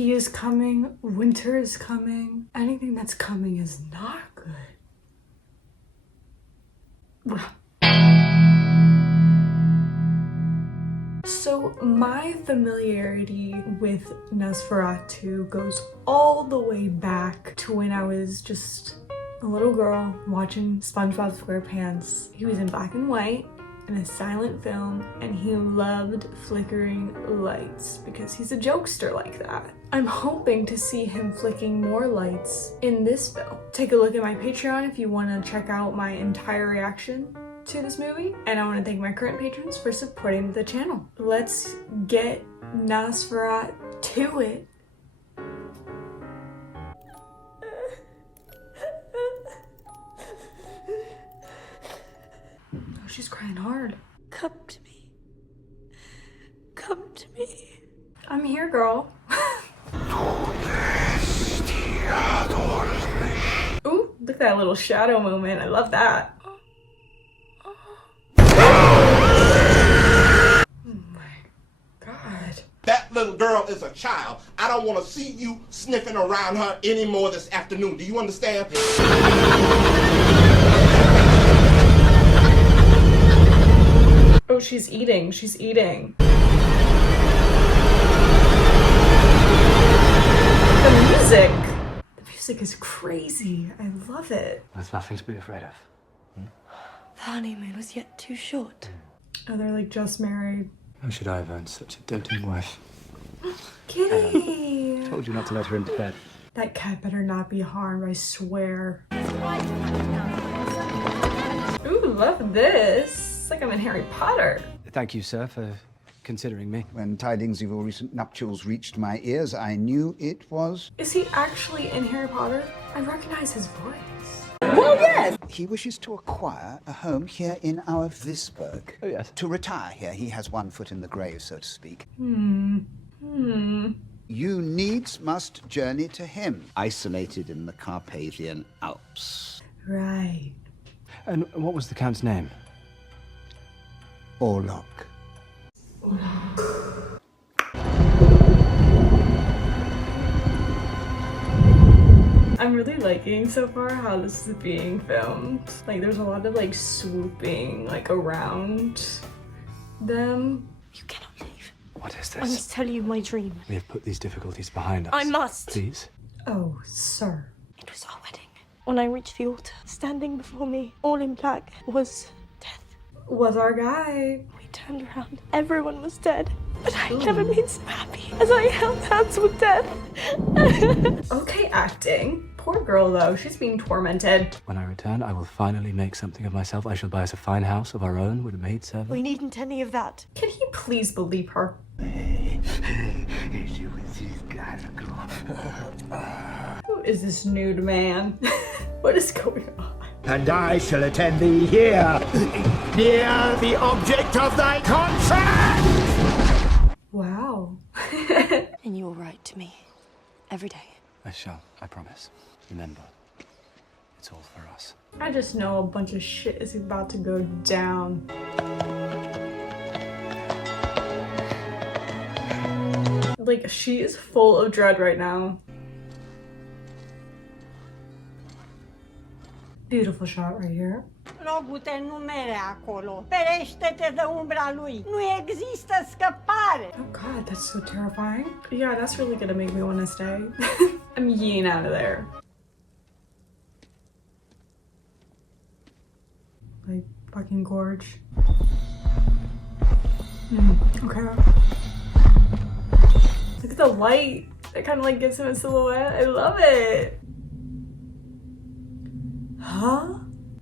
He is coming. Winter is coming. Anything that's coming is not good. So my familiarity with Nosferatu goes all the way back to when I was just a little girl watching SpongeBob SquarePants. He was in black and white in a silent film, and he loved flickering lights because he's a jokester like that. I'm hoping to see him flicking more lights in this film. Take a look at my Patreon if you want to check out my entire reaction to this movie, and I want to thank my current patrons for supporting the channel. Let's get Nosferatu to it. Oh, she's crying hard. Come to me. Come to me. I'm here, girl. Ooh, look at that little shadow moment. I love that. That little girl is a child. I don't want to see you sniffing around her anymore this afternoon. Do you understand? Oh, she's eating. She's eating. The music. The music is crazy. I love it. There's nothing to be afraid of. The honeymoon was yet too short. Oh, they're like just married. How should I have earned such a doting wife? Kitty! Told you not to let her into bed. That cat better not be harmed, I swear. Ooh, love this. It's like I'm in Harry Potter. Thank you, sir, for considering me. When tidings of your recent nuptials reached my ears, I knew it was... Is he actually in Harry Potter? I recognize his voice. Well, yes! He wishes to acquire a home here in our Visburg. Oh, yes. To retire here. He has one foot in the grave, so to speak. You needs must journey to him, isolated in the Carpathian Alps. Right. And what was the Count's name? Orlok. I'm really liking so far how this is being filmed. Like, there's a lot of like swooping like around them. You cannot leave. What is I this? must tell you my dream. We have put these difficulties behind us. I must. Please. Oh, sir. It was our wedding. When I reached the altar, standing before me, all in black, was death. Was our guy. We turned around. Everyone was dead. But I'd never been so happy as I held hands with death. Okay, acting. Poor girl though, she's being tormented. When I return, I will finally make something of myself. I shall buy us a fine house of our own with a maidservant. We needn't any of that. Can he please believe her? Who is this nude man? What is going on? And I shall attend thee here, near the object of thy contract! Wow. And you will write to me every day. I shall, I promise. Remember, it's all for us. I just know a bunch of shit is about to go down. Like, she is full of dread right now. Beautiful shot right here. Logul-te nu mere acolo. Ferește-te de umbra lui. Nu există scăpare. Oh god, that's so terrifying. Yeah, that's really gonna make me want to stay. I'm yeeing out of there. Like, fucking gorge. Okay. Look at the light. It kind of like gives him a silhouette. I love it. Huh?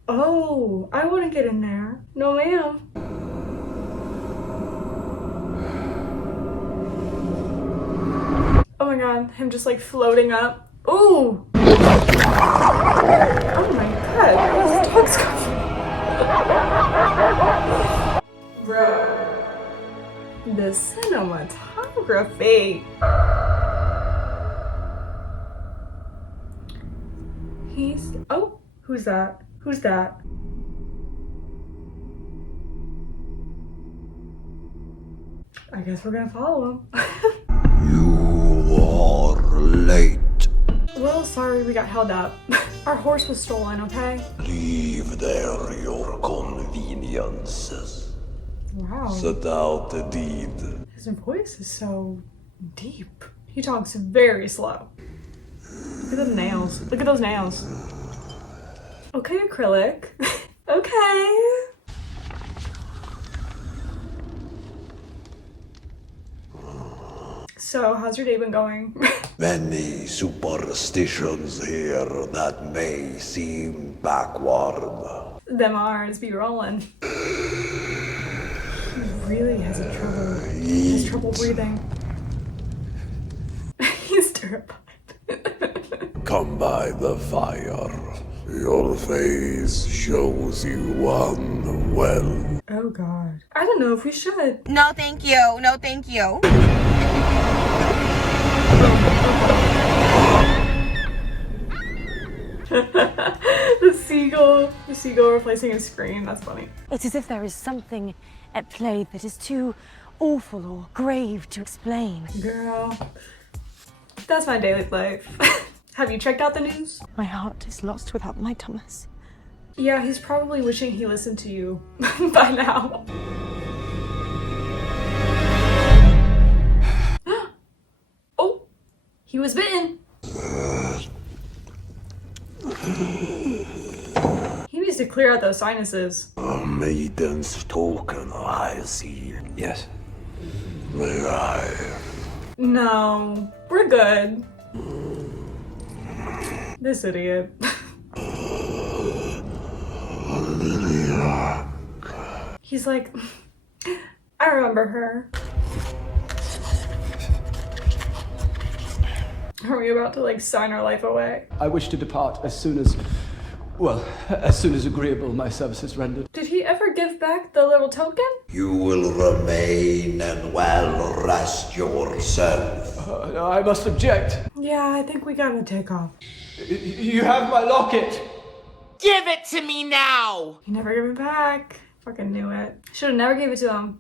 Oh, I wouldn't get in there. No, ma'am. Oh my god, him just like floating up. Ooh! Oh my god, where does the dogs come from? Bro. The cinematography. He's... Oh, who's that? Who's that? I guess we're gonna follow him. You are sorry we got held up. Our horse was stolen, okay? Leave there your conveniences. Wow. Set out the deed. His voice is so deep. He talks very slow. Look at those nails. Look at those nails. Okay, acrylic. Okay. So, how's your day been going? Many superstitions here that may seem backward. Them R's be rolling. He really has trouble breathing. He's terrified. Come by the fire. Your face shows you won well. Oh god. I don't know if we should. No, thank you. No, thank you. The seagull replacing a screen. That's funny. It's as if there is something at play that is too awful or grave to explain. Girl, that's my daily life. Have you checked out the news? My heart is lost without my Thomas. Yeah, he's probably wishing he listened to you by now. Oh, he was bitten. He needs to clear out those sinuses. A maiden's token, I see. Yes. May I? No, we're good. This idiot. He's like, I remember her. Are we about to like sign our life away? I wish to depart as soon as agreeable my services rendered. Did he ever give back the little token? You will remain and well rest yourself. I must object. Yeah, I think we gotta take off. You have my locket. Give it to me now! He never gave it back. Fucking knew it. Should've never gave it to him.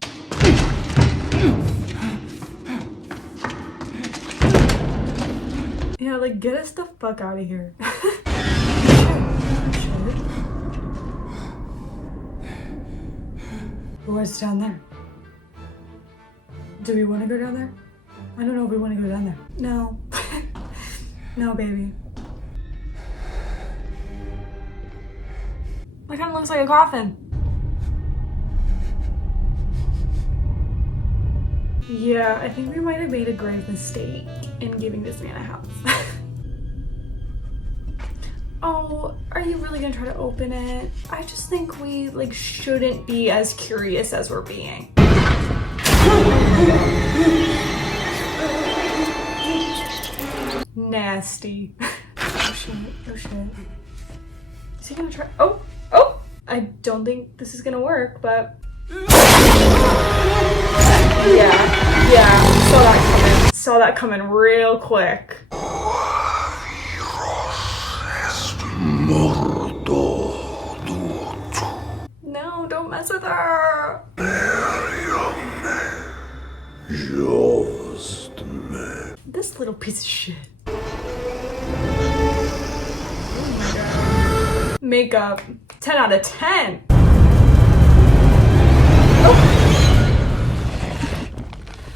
Yeah, like, get us the fuck out of here. What's down there? Do we want to go down there? I don't know if we want to go down there. No. No, baby. That kind of looks like a coffin. Yeah, I think we might have made a grave mistake in giving this man a house. Oh, are you really gonna try to open it? I just think we like shouldn't be as curious as we're being. Nasty. Oh shit, oh shit. Is he gonna try? Oh, oh! I don't think this is gonna work, but... Yeah, saw that coming real quick. No, don't mess with her. This little piece of shit. Oh my god. Makeup. 10 out of 10. Oh.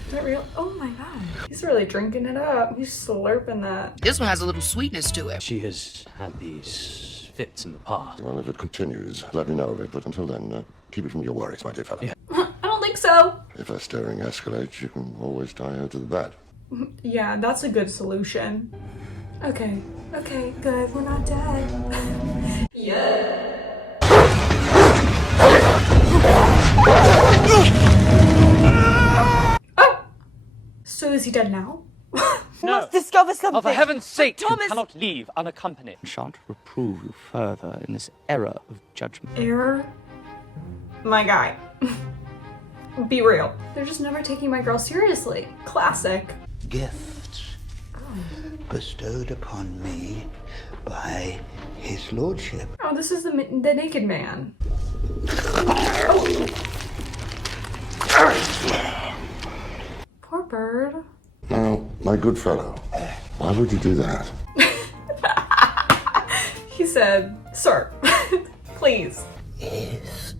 Is that real? Oh my god. He's really drinking it up. He's slurping that. This one has a little sweetness to it. She has had these fits in the past. Well, if it continues, let me know of it. But until then, keep it from your worries, my dear fellow. Yeah. I don't think so. If her staring escalates, you can always tie her to the bed. Yeah, that's a good solution. Okay, okay, good. We're not dead. Yeah. Oh! So is he dead now? Must discover something. Oh, for heaven's sake, Thomas! you cannot leave unaccompanied. I shan't reprove you further in this error of judgment. Error? My guy. Be real. They're just never taking my girl seriously. Classic. Gifts bestowed upon me by his lordship. Oh, this is the naked man. Poor bird. Now, my good fellow, why would you do that? said, sir, please. Is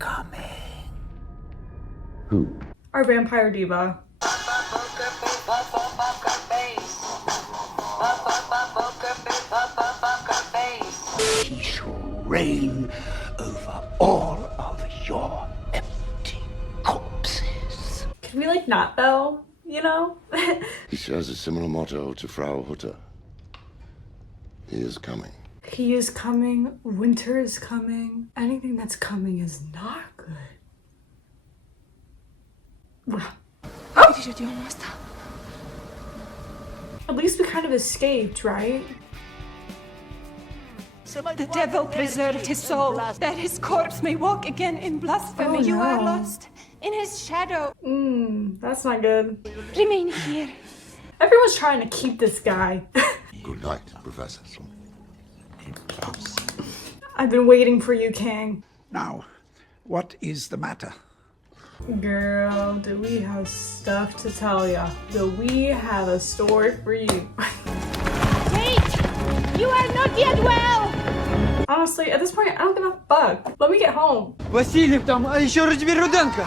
coming. Who? Our vampire diva. He shall reign over all of your empty corpses. Can we like not though? You know? He shares a similar motto to Frau Hutter. He is coming. He is coming. Winter is coming. Anything that's coming is not good. Oh! At least we kind of escaped, right? The devil preserved his soul, that his corpse may walk again in blasphemy. Oh, You no. are lost in his shadow. That's not good. Remain here. Everyone's trying to keep this guy. Good night, Professor. I've been waiting for you, King. Now, what is the matter? Girl, do we have stuff to tell ya? Do we have a story for you? Kate! You are not yet well! Honestly, at this point, I don't give a fuck. Let me get home. Васильев там, а еще разбери Руденко.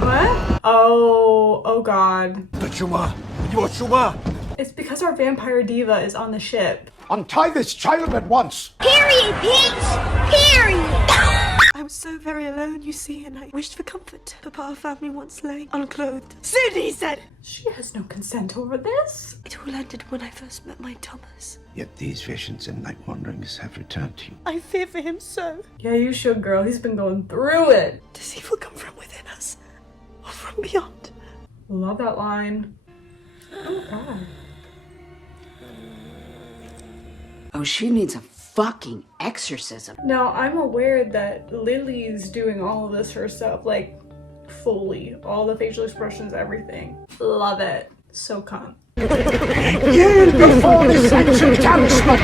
What? Oh god. The chuma! You are chuma! It's because our vampire diva is on the ship. Untie this child at once! Period, Pete! Period! I was so very alone, you see, and I wished for comfort. Papa found me once lying unclothed. Soon, he said! She has no consent over this. It all ended when I first met my Thomas. Yet these visions and night wanderings have returned to you. I fear for him so. Yeah, you should, girl. He's been going through it. Does evil come from within us? Or from beyond? Love that line. Oh god. Oh, she needs a fucking exorcism. Now, I'm aware that Lily's doing all of this herself, like, fully. All the facial expressions, everything. Love it. So calm. Yield before this ancient talisman!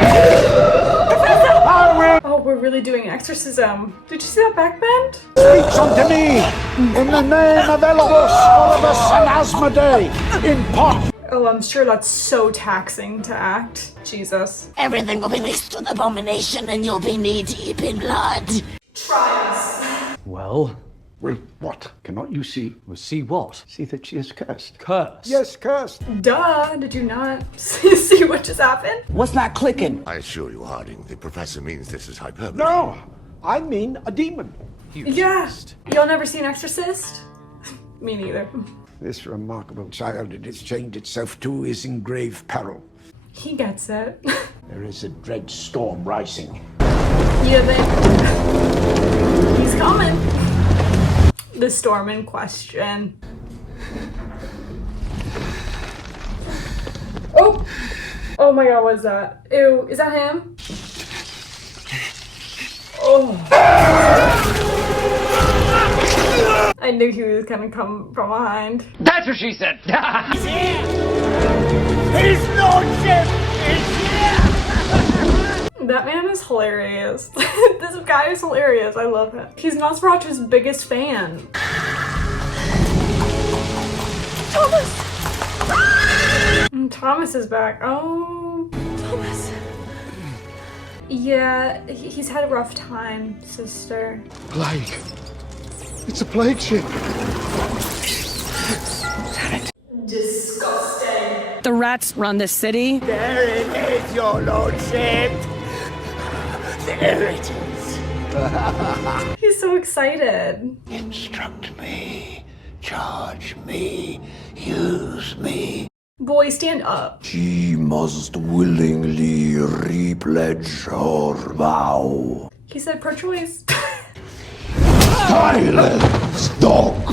Oh, we're really doing an exorcism. Did you see that back bend? Speaks unto me, in the name of Elohus, Olympus, and Asmodee, in pot! Oh, I'm sure that's so taxing to act. Jesus. Everything will be mixed with abomination and you'll be knee-deep in blood. Try us. Well, Well, what? Cannot you see? we'll see what? See that she is cursed. Curse. Yes, cursed. Duh, did you not see what just happened? What's not clicking? I assure you, Harding, the professor means this is hyperbole. No, I mean a demon. Yeah. Y'all never seen Exorcist? Me neither. This remarkable child it has chained itself to is in grave peril. He gets it. There is a dread storm rising. You think? He's coming. The storm in question. Oh! Oh my god, what's that? Ew, is that him? Oh. I knew he was gonna come from behind. That's what she said. He's here! His lordship is here! That man is hilarious. This guy is hilarious. I love him. He's Nosferatu's biggest fan. Thomas! Thomas is back. Oh. Thomas! Yeah, he's had a rough time, sister. Plague. It's a plague ship. Disgusting. The rats run the city. There it is, your lordship. There it is. He's so excited. Instruct me, charge me, use me. Boy, stand up. She must willingly repledge her vow. He said pro-choice. Silence, dog!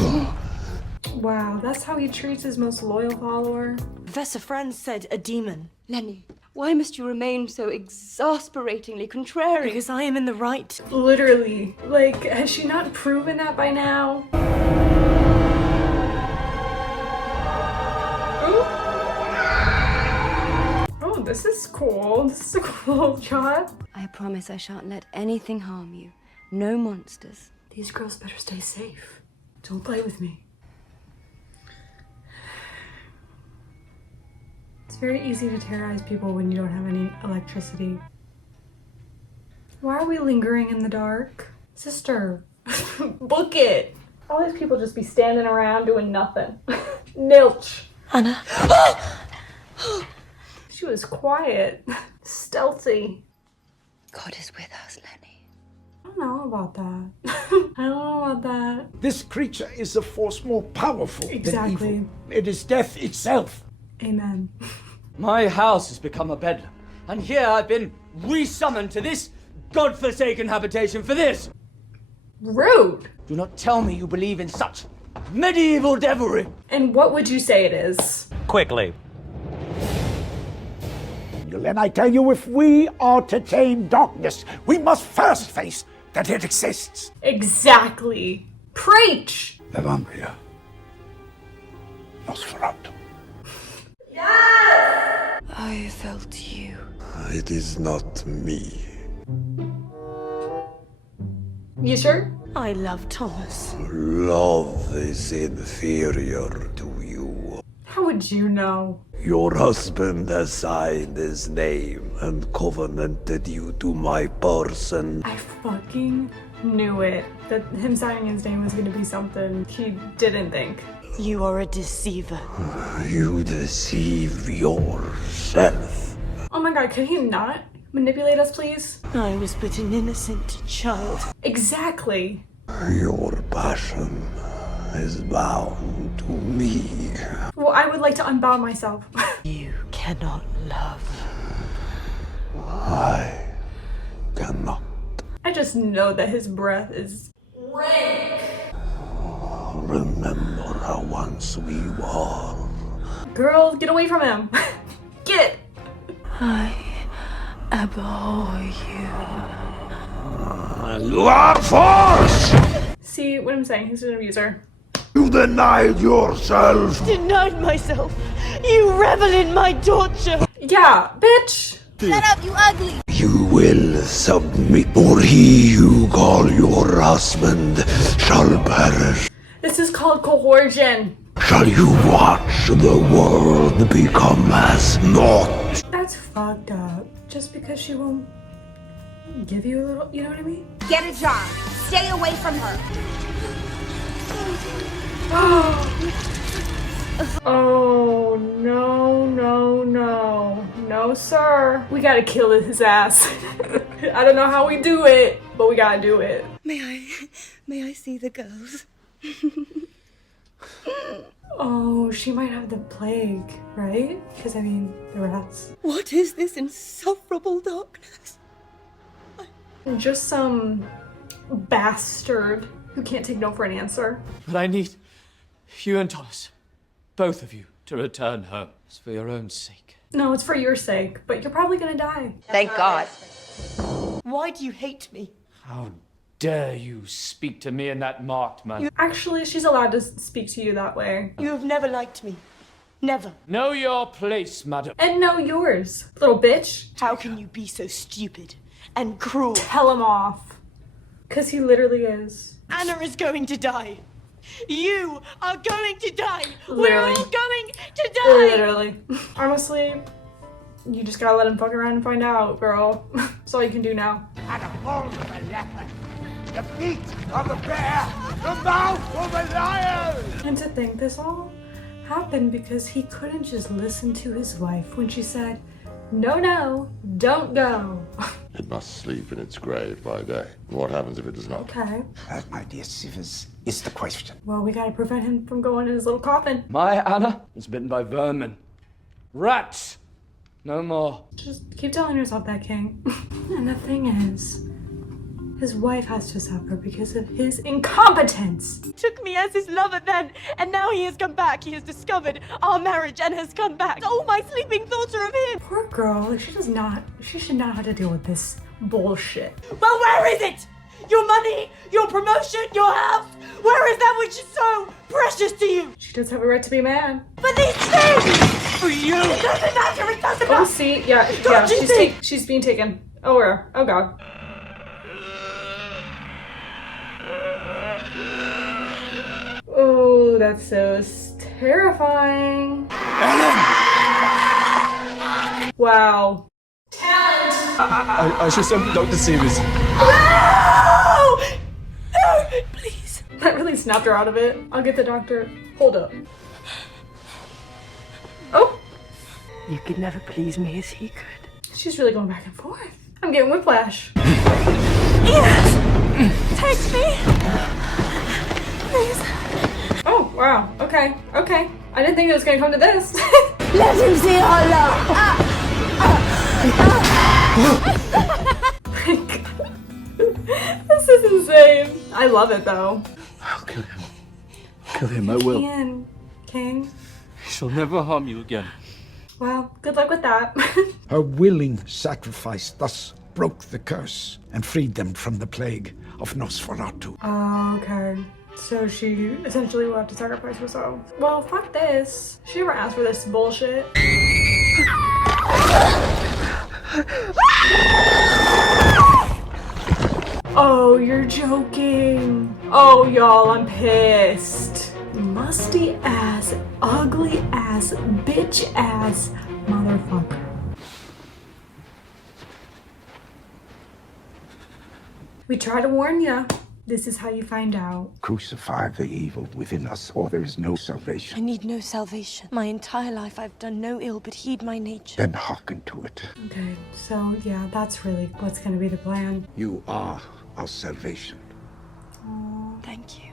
Wow, that's how he treats his most loyal follower. Professor Franz said a demon. Lenny, why must you remain so exasperatingly contrary? Because I am in the right. Literally. Like, has she not proven that by now? Ooh. Oh, this is cool. This is a cool shot. I promise I shan't let anything harm you. No monsters. These girls better stay safe. Don't play with me. It's very easy to terrorize people when you don't have any electricity. Why are we lingering in the dark? Sister, book it. All these people just be standing around doing nothing. Nilch. Anna. She was quiet. Stealthy. God is with us, Lenny. I don't know about that. I don't know about that. This creature is a force more powerful than Exactly. evil. It is death itself. Amen. My house has become a bedlam, and here I've been resummoned to this godforsaken habitation for this. Rude. Do not tell me you believe in such medieval devilry. And what would you say it is? Quickly. And I tell you, if we are to tame darkness, we must first face that it exists. Exactly. Preach. The vampire. Nosferatu. Yes! I felt you. It is not me. You sure? I love Thomas. Love is inferior to you. How would you know? Your husband has signed his name and covenanted you to my person. I fucking knew it. That him signing his name was gonna be something he didn't think. You are a deceiver. You deceive yourself. Oh my god, could he not manipulate us, please? I was but an innocent child. Exactly. Your passion is bound to me. Well, I would like to unbound myself. You cannot love. I cannot. I just know that his breath is rank. Remember how once we were. Girl, get away from him. Get! I abhor you. You are force! See what I'm saying? He's an abuser. You denied yourself. Denied myself. You revel in my torture. Yeah, bitch! Shut up, you ugly. You will submit, or he you call your husband shall perish. This is called coercion. Shall you watch the world become as naught? That's fucked up. Just because she won't give you a little, you know what I mean? Get a job. Stay away from her. Oh, no, no, no. No, sir. We gotta kill his ass. I don't know how we do it, but we gotta do it. May I see the girls? Oh, she might have the plague, right? Because, I mean, the rats. What is this insufferable darkness? Just some bastard who can't take no for an answer. But I need you and Thomas, both of you, to return home. It's for your own sake. No, it's for your sake, but you're probably gonna die. Thank God. Why do you hate me? How dare you speak to me in that marked manner? Actually, she's allowed to speak to you that way. You have never liked me. Never. Know your place, madam. And know yours, little bitch. How can you be so stupid and cruel? Tell him off. Because he literally is. Anna is going to die. You are going to die. Literally. We're all going to die. Literally. Honestly, you just gotta let him fuck around and find out, girl. That's all you can do now. And the balls of a leopard, the feet of a bear, the mouth of a lion! And to think this all happened because he couldn't just listen to his wife when she said, no, no, don't go. It must sleep in its grave by day. What happens if it does not? Okay. That, my dear Sivers, is the question. Well, we gotta prevent him from going in his little coffin. My Anna was bitten by vermin. Rats! No more. Just keep telling yourself that, King. And the thing is, his wife has to suffer because of his incompetence. He took me as his lover then, and now he has come back. He has discovered our marriage and has come back. All my sleeping thoughts are of him. Poor girl, she should not have to deal with this bullshit. Well, where is it? Your money, your promotion, your house? Where is that which is so precious to you? She does have a right to be mad. But these things! For you! It doesn't matter, it doesn't matter! Oh, see, yeah, she's being taken. Oh, where? Oh, God. Oh, that's so terrifying. Wow. Talent. I should send Dr. Seamus. No! No, please. That really snapped her out of it. I'll get the doctor. Hold up. Oh! You could never please me as he could. She's really going back and forth. I'm getting whiplash. Yes! Take me! Please. Oh, wow. Okay. Okay. I didn't think it was gonna come to this. Let him see our love! This is insane. I love it though. I'll kill him. Kill him, I will. Ian, King. He shall never harm you again. Well, good luck with that. Her willing sacrifice thus broke the curse and freed them from the plague of Nosferatu. Oh, okay. So she essentially will have to sacrifice herself. Well, fuck this. She never asked for this bullshit. Oh, you're joking. Oh, y'all, I'm pissed. Musty ass, ugly ass, bitch ass motherfucker. We try to warn ya. This is how you find out. Crucify the evil within us, or there is no salvation. I need no salvation. My entire life I've done no ill but heed my nature. Then hearken to it. Okay, so yeah, that's really what's gonna be the plan. You are our salvation. Oh, Thank you.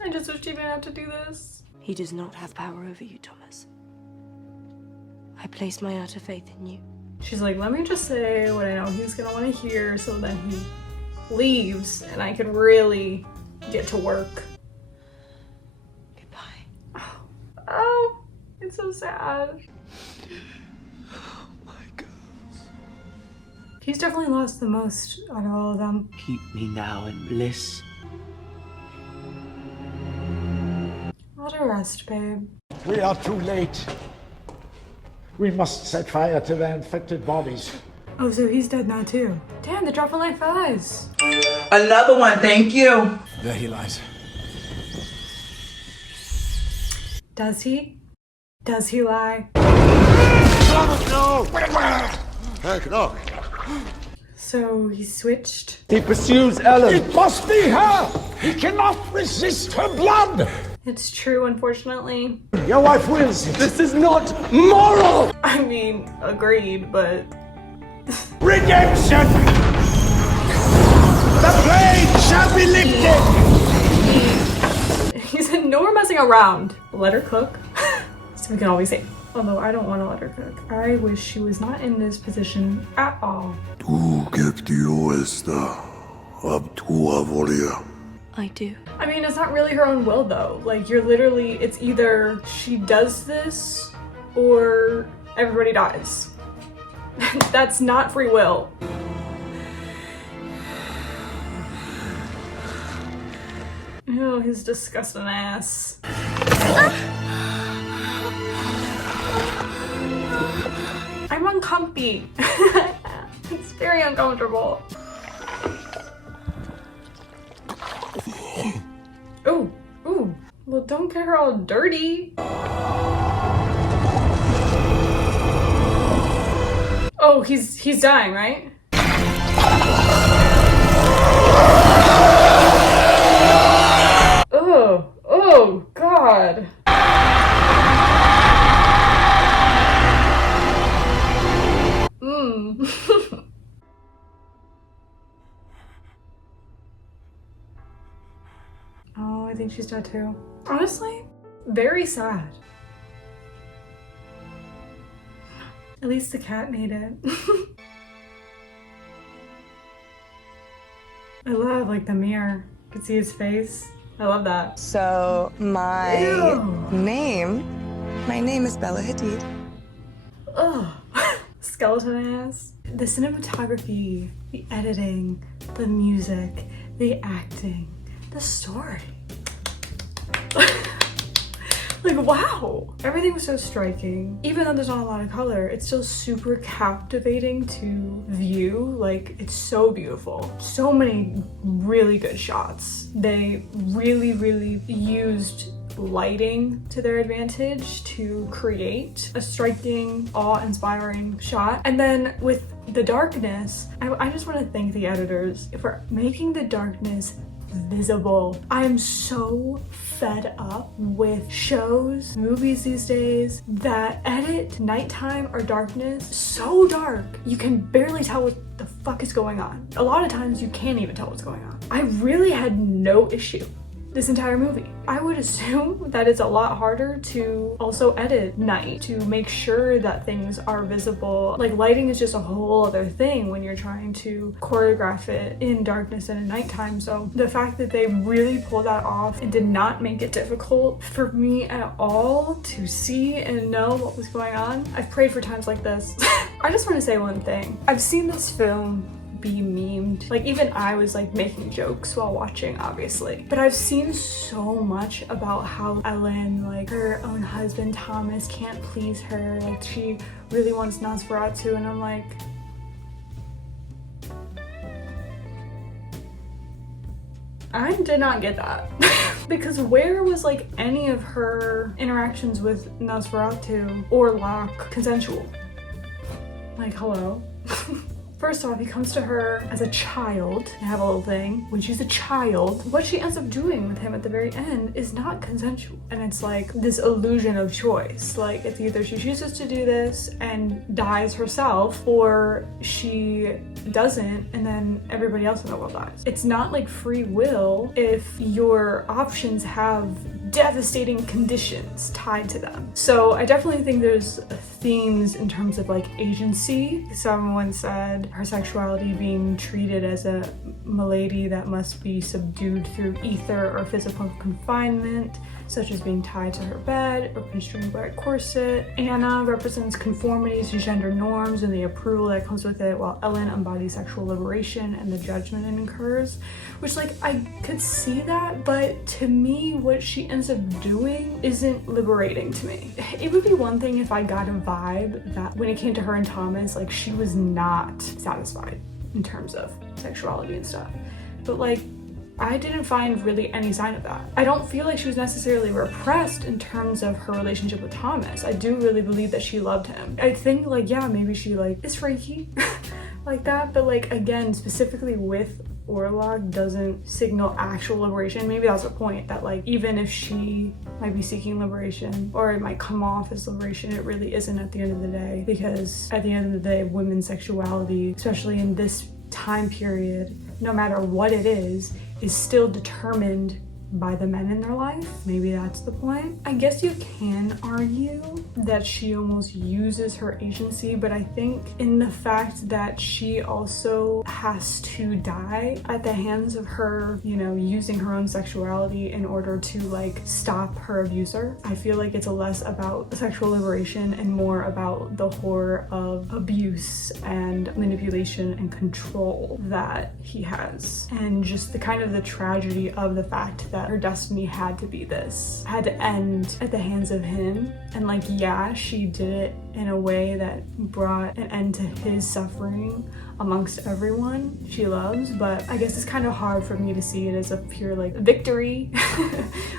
I just wish he didn't have to do this. He does not have power over you, Thomas. I place my utter faith in you. She's like, let me just say what I know he's gonna want to hear so that he leaves and I can really get to work. Goodbye. Oh, it's so sad. Oh my God. He's definitely lost the most out of all of them. Keep me now in bliss. Let her rest, babe. We are too late. We must set fire to their infected bodies. Oh, so he's dead now too. Damn, the drop of life eyes. Another one, thank you. There he lies. Does he? Does he lie? No! Heck no! So he switched. He pursues Ellen. It must be her! He cannot resist her blood! It's true, unfortunately. Your wife wills it. This is not moral! I mean, agreed, but... Redemption! The plague shall be lifted! He said, no more messing around. Let her cook. So we can always say, although I don't want to let her cook. I wish she was not in this position at all. Tu captio esta ab tua volia. I do. I mean, it's not really her own will though. Like, you're literally, it's either she does this or everybody dies. That's not free will. Oh, his disgusting ass. I'm uncomfy. It's very uncomfortable. Ooh, ooh. Well, don't get her all dirty. Oh, he's dying, right? Oh, oh, God. Oh, I think she's dead too. Honestly, very sad. At least the cat made it. I love like the mirror. You can see his face. I love that. So my name is Bella Hadid. Ugh. Skeleton ass. The cinematography, the editing, the music, the acting, the story. Like, wow. Everything was so striking. Even though there's not a lot of color, it's still super captivating to view. Like, it's so beautiful. So many really good shots. They really, really used lighting to their advantage to create a striking, awe-inspiring shot. And then with the darkness, I just want to thank the editors for making the darkness visible. I am so fed up with shows, movies these days that edit nighttime or darkness so dark you can barely tell what the fuck is going on. A lot of times you can't even tell what's going on. I really had no issue this entire movie. I would assume that it's a lot harder to also edit night to make sure that things are visible. Like lighting is just a whole other thing when you're trying to choreograph it in darkness and at nighttime. So the fact that they really pulled that off and did not make it difficult for me at all to see and know what was going on. I've prayed for times like this. I just want to say one thing. I've seen this film be memed. Like even I was like making jokes while watching, obviously. But I've seen so much about how Ellen, like her own husband Thomas, can't please her. Like she really wants Nosferatu, and I'm like, I did not get that. Because where was like any of her interactions with Nosferatu or Locke consensual? Like, hello? First off, he comes to her as a child. They have a little thing. When she's a child, what she ends up doing with him at the very end is not consensual. And it's like this illusion of choice. Like it's either she chooses to do this and dies herself, or she doesn't and then everybody else in the world dies. It's not like free will if your options have devastating conditions tied to them. So I definitely think there's themes in terms of like agency. Someone said her sexuality being treated as a malady that must be subdued through ether or physical confinement, such as being tied to her bed or constrained by a corset. Anna represents conformity to gender norms and the approval that comes with it, while Ellen embodies sexual liberation and the judgment it incurs, which like I could see that, but to me what she ends up doing isn't liberating to me. It would be one thing if I got a vibe that when it came to her and Thomas, like she was not satisfied in terms of sexuality and stuff, but like I didn't find really any sign of that. I don't feel like she was necessarily repressed in terms of her relationship with Thomas. I do really believe that she loved him. I think like, yeah, maybe she like is freaky like that, but like again, specifically with Orlog doesn't signal actual liberation. Maybe that's the point, that like even if she might be seeking liberation or it might come off as liberation, it really isn't at the end of the day, because at the end of the day, women's sexuality, especially in this time period, no matter what it is still determined by the men in their life. Maybe that's the point. I guess you can argue that she almost uses her agency, but I think in the fact that she also has to die at the hands of her, you know, using her own sexuality in order to like stop her abuser, I feel like it's less about sexual liberation and more about the horror of abuse and manipulation and control that he has, and just the kind of the tragedy of the fact that her destiny had to be this, had to end at the hands of him. And like, yeah, she did it in a way that brought an end to his suffering amongst everyone she loves, but I guess it's kind of hard for me to see it as a pure like victory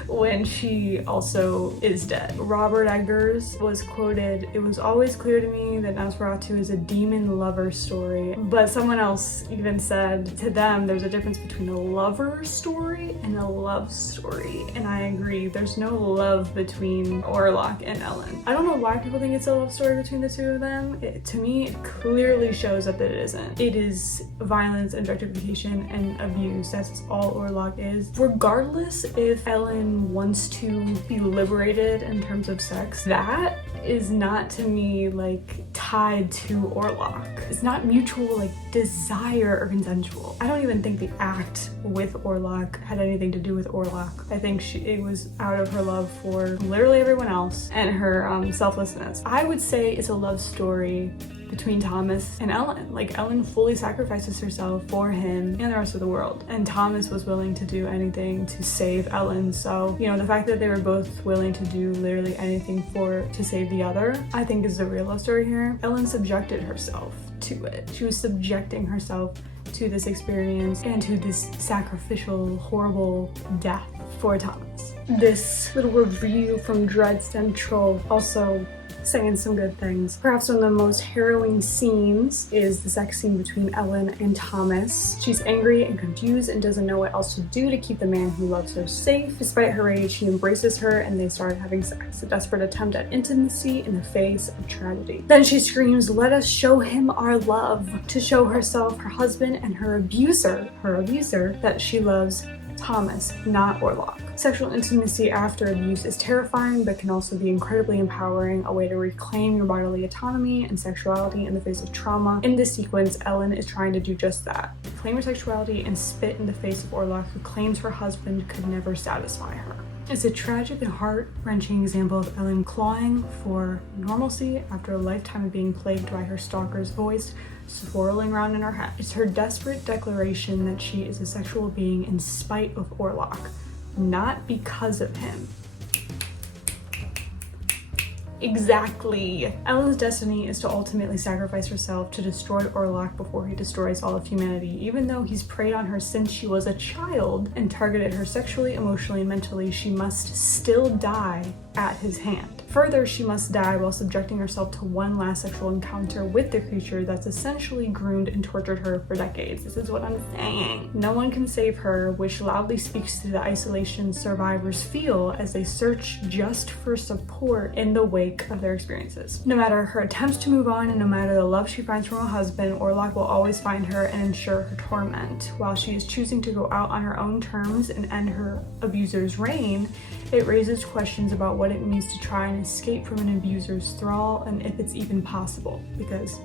when she also is dead. Robert Eggers was quoted, "It was always clear to me that Nosferatu is a demon lover story," but someone else even said to them there's a difference between a lover story and a love story, and I agree. There's no love between Orlok and Ellen. I don't know why people think it's a love story between the two of them. To me, it clearly shows up that it isn't. It is violence, objectification, and abuse. That's all Orlok is. Regardless if Ellen wants to be liberated in terms of sex, that is not to me like tied to Orlok. It's not mutual like desire or consensual. I don't even think the act with Orlok had anything to do with Orlok. I think it was out of her love for literally everyone else and her selflessness. I would say it's a love story between Thomas and Ellen. Like Ellen fully sacrifices herself for him and the rest of the world, and Thomas was willing to do anything to save Ellen. So, you know, the fact that they were both willing to do literally anything to save the other, I think is the real love story here. Ellen subjected herself to it. She was subjecting herself to this experience and to this sacrificial, horrible death for Thomas. This little review from Dread Central also saying some good things. Perhaps one of the most harrowing scenes is the sex scene between Ellen and Thomas. She's angry and confused and doesn't know what else to do to keep the man who loves her safe. Despite her rage, he embraces her and they start having sex, a desperate attempt at intimacy in the face of tragedy. Then she screams, "Let us show him our love," to show herself, her husband, and her abuser, that she loves Thomas, not Orlok. Sexual intimacy after abuse is terrifying, but can also be incredibly empowering, a way to reclaim your bodily autonomy and sexuality in the face of trauma. In this sequence, Ellen is trying to do just that. Reclaim her sexuality and spit in the face of Orlok, who claims her husband could never satisfy her. It's a tragic and heart-wrenching example of Ellen clawing for normalcy after a lifetime of being plagued by her stalker's voice swirling around in her head. It's her desperate declaration that she is a sexual being in spite of Orlok, not because of him. Exactly. Ellen's destiny is to ultimately sacrifice herself to destroy Orlok before he destroys all of humanity. Even though he's preyed on her since she was a child and targeted her sexually, emotionally, and mentally, she must still die at his hand. Further, she must die while subjecting herself to one last sexual encounter with the creature that's essentially groomed and tortured her for decades. This is what I'm saying. No one can save her, which loudly speaks to the isolation survivors feel as they search just for support in the wake of their experiences. No matter her attempts to move on and no matter the love she finds from her husband, Orlok will always find her and ensure her torment. While she is choosing to go out on her own terms and end her abuser's reign, it raises questions about what it means to try and escape from an abuser's thrall and if it's even possible, because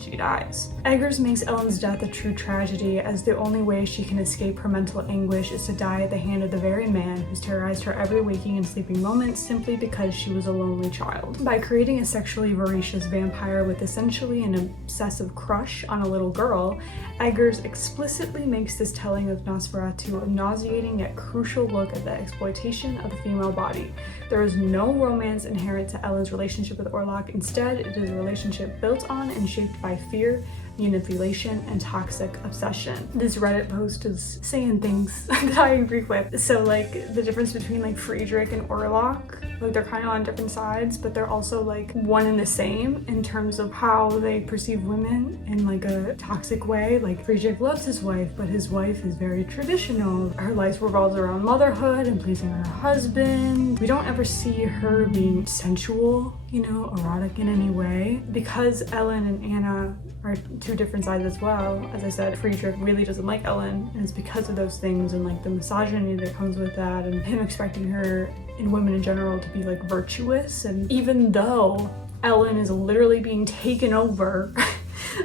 she dies. Eggers makes Ellen's death a true tragedy, as the only way she can escape her mental anguish is to die at the hand of the very man who's terrorized her every waking and sleeping moment simply because she was a lonely child. By creating a sexually voracious vampire with essentially an obsessive crush on a little girl, Eggers explicitly makes this telling of Nosferatu a nauseating yet crucial look at the exploitation of the female body. There is no romance inherent to Ellen's relationship with Orlok. Instead, it is a relationship built on and shaped by fear, manipulation, and toxic obsession. This Reddit post is saying things that I agree with. So like the difference between like Friedrich and Orlok, like they're kind of on different sides, but they're also like one and the same in terms of how they perceive women in like a toxic way. Like Friedrich loves his wife, but his wife is very traditional. Her life revolves around motherhood and pleasing her husband. We don't ever see her being sensual, you know, erotic in any way. Because Ellen and Anna are two different sides as well. As I said, Friedrich really doesn't like Ellen, and it's because of those things and like the misogyny that comes with that and him expecting her and women in general to be like virtuous. And even though Ellen is literally being taken over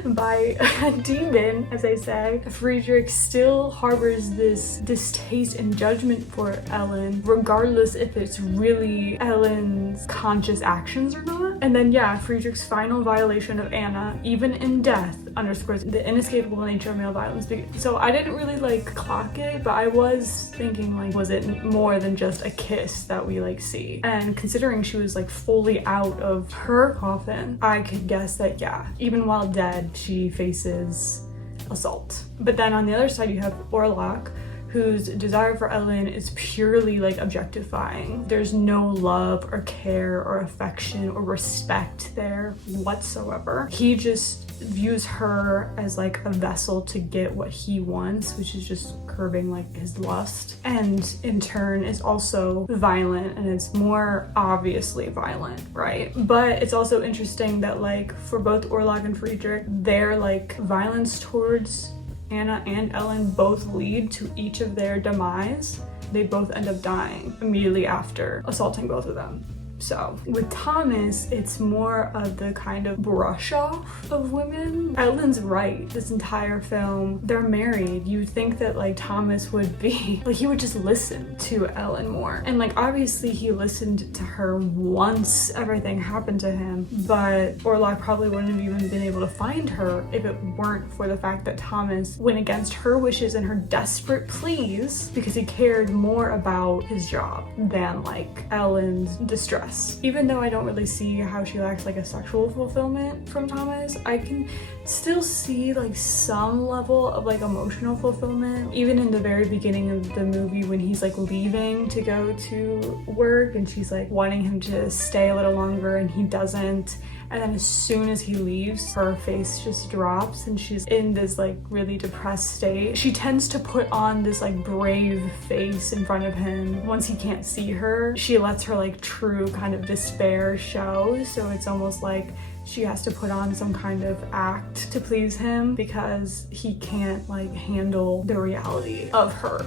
by a demon, as I say, Friedrich still harbors this distaste and judgment for Ellen, regardless if it's really Ellen's conscious actions or not. And then yeah, Friedrich's final violation of Anna, even in death, underscores the inescapable nature of male violence. So I didn't really like clock it, but I was thinking like, was it more than just a kiss that we like see? And considering she was like fully out of her coffin, I could guess that yeah, even while dead, she faces assault. But then on the other side, you have Orlok, whose desire for Ellen is purely like objectifying. There's no love or care or affection or respect there whatsoever. He just views her as like a vessel to get what he wants, which is just curbing like his lust, and in turn is also violent, and it's more obviously violent, right? But it's also interesting that like for both Orlok and Friedrich, their like violence towards Anna and Ellen both lead to each of their demise. They both end up dying immediately after assaulting both of them. So with Thomas, it's more of the kind of brush off of women. Ellen's right, this entire film, they're married. You'd think that like Thomas would be, like he would just listen to Ellen more. And like obviously he listened to her once everything happened to him, but Orlok probably wouldn't have even been able to find her if it weren't for the fact that Thomas went against her wishes and her desperate pleas because he cared more about his job than like Ellen's distress. yes. Even though I don't really see how she lacks like a sexual fulfillment from Thomas, I can still see like some level of like emotional fulfillment. Even in the very beginning of the movie when he's like leaving to go to work and she's like wanting him to stay a little longer and he doesn't. And then as soon as he leaves, her face just drops and she's in this like really depressed state. She tends to put on this like brave face in front of him. Once he can't see her, she lets her like true kind of despair show. So it's almost like she has to put on some kind of act to please him because he can't like handle the reality of her.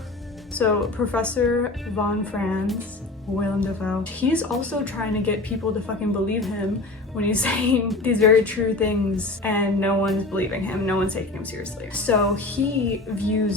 So Professor Von Franz, Willem Dafoe, he's also trying to get people to fucking believe him when he's saying these very true things and no one's believing him, no one's taking him seriously. So he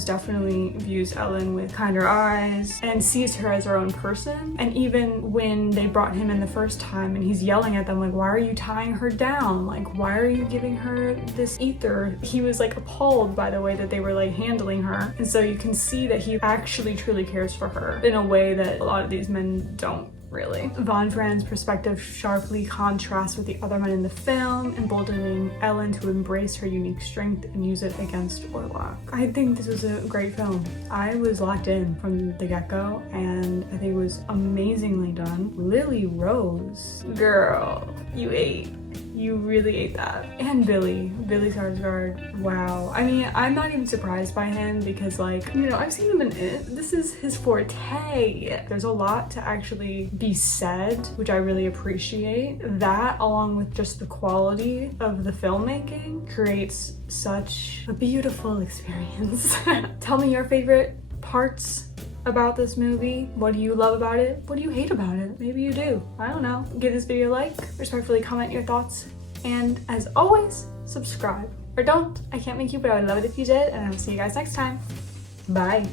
definitely views Ellen with kinder eyes and sees her as her own person. And even when they brought him in the first time and he's yelling at them like, why are you tying her down? Like, why are you giving her this ether? He was like appalled by the way that they were like handling her. And so you can see that he actually truly cares for her in a way that a lot of these men don't. Really. Von Franz's perspective sharply contrasts with the other men in the film, emboldening Ellen to embrace her unique strength and use it against Orlok. I think this was a great film. I was locked in from the get-go and I think it was amazingly done. Lily Rose, girl, you ate. You really ate that. And Billy Skarsgård, wow. I mean, I'm not even surprised by him because like, you know, I've seen him in it. This is his forte. There's a lot to actually be said, which I really appreciate. That, along with just the quality of the filmmaking, creates such a beautiful experience. Tell me your favorite parts about this movie. What do you love about it? What do you hate about it? Maybe you do. I don't know. Give this video a like, respectfully comment your thoughts, and as always, subscribe. Or don't. I can't make you, but I would love it if you did, and I'll see you guys next time. Bye.